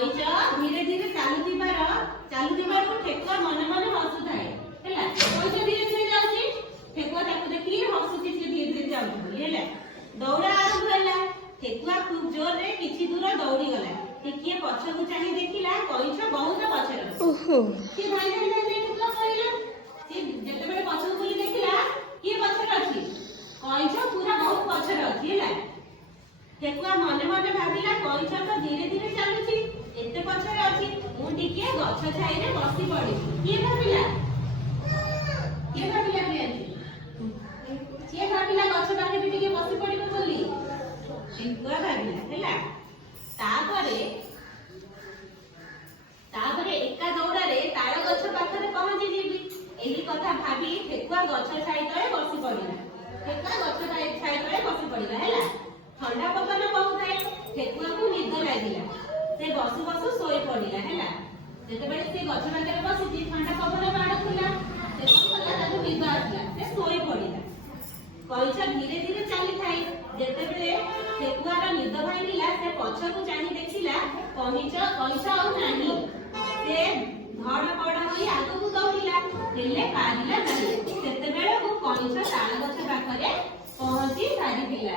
କଇଁଛ ଧୀରେ ଧୀରେ ଚାଲୁଥିବାରୁ ଠେକୁଆ ମନେ ମନେ ହସୁଥାଏ ହେଲା। କଇଁଛ ଧୀରେ ଧୀରେ ଯାଉଛି, ଠେକୁଆ ତାକୁ ଦେଖିକି ହସୁଛି, ସେ ଧୀରେ ଧୀରେ ଯାଉଛି ବୋଲି ହେଲା। ଦୌଡ଼ା ଆରମ୍ଭ ହେଲା। ଠେକୁଆ ଖୁବ୍ ଜୋରରେ କିଛି ଦୂର ଦୌଡ଼ିଗଲା। ଟିକିଏ ପଛକୁ ଚାହିଁ ଦେଖିଲା କଇଁଛ ବହୁତ ପଛରେ ଅଛି। ସିଏ ଧାଇଁ ଧାଇଁ ଧାଇଁ ଠେକୁଆ କହିଲା। ସିଏ ଯେତେବେଳେ ପଛକୁ ବୁଲି ଦେଖିଲା କିଏ ପଛରେ ଅଛି, କଇଁଛ ପୁରା ବହୁତ ପଛରେ ଅଛି ହେଲା। ଠେକୁଆ ମନେ ମନେ ଭାବିଲା କଇଁଛ ତ ଧୀରେ ଧୀରେ ଚାଲୁଛି, ଏତେ ପଛରେ ଅଛି, ମୁଁ ଟିକେ ଗଛ ଛାଇରେ ବସି ପଡ଼ିବି। କିଏ ଭାବିଲା ପ୍ରିୟାଞ୍ଜଳି? କିଏ ଭାବିଲା ଗଛ ପାଖରେ ଟିକେ ବସି ପଡ଼ିବ ବୋଲି? ଠେକୁଆ ଭାବିଲା ହେଲା। ତାପରେ ଏକା ଦୌଡ଼ାରେ ତାଳ ଗଛ ପାଖରେ ପହଞ୍ଚି ଯିବି, ଏହି କଥା ଭାବି ଠେକୁଆ ଗଛ ଛାଇ ତଳେ ବସି ପଡ଼ିଲା। ହେଲା। ଥଣ୍ଡା ପବନ ବହୁଥାଏ, ଠେକୁଆକୁ ନିଦ ଲାଗିଲା। ସେ ବସୁ ବସୁ ଶୋଇ ପଡ଼ିଲା ହେଲା। ଯେତେବେଳେ ସେ ଗଛ ପାଖରେ ବସିଛି, ଥଣ୍ଡା ପବନ ବାଡ଼ୁଥିଲା, ସେ କଣ କଲା, ତାକୁ ନିଦ ଆସିଲା, ସେ ଶୋଇ ପଡ଼ିଲା। କଇଁଛ ଧୀରେ ଧୀରେ ଚାଲିଥାଏ। ଯେତେବେଳେ ଠେକୁଆର ନିଦ ଭାଙ୍ଗିଲା, ସେ ପଛକୁ ଚାହିଁ ଦେଖିଲା କଇଁଛ ଆଉ ନାହିଁ। ସେ ଧଡ଼ ପଡ଼ ହୋଇ ଆଗକୁ ଦୌଡ଼ିଲା, ହେଲେ ପାରିଲା ନାହିଁ। ସେତେବେଳକୁ କଇଁଛ ତାଳ ଗଛ ପାଖରେ ପହଞ୍ଚି ସାରିଥିଲା।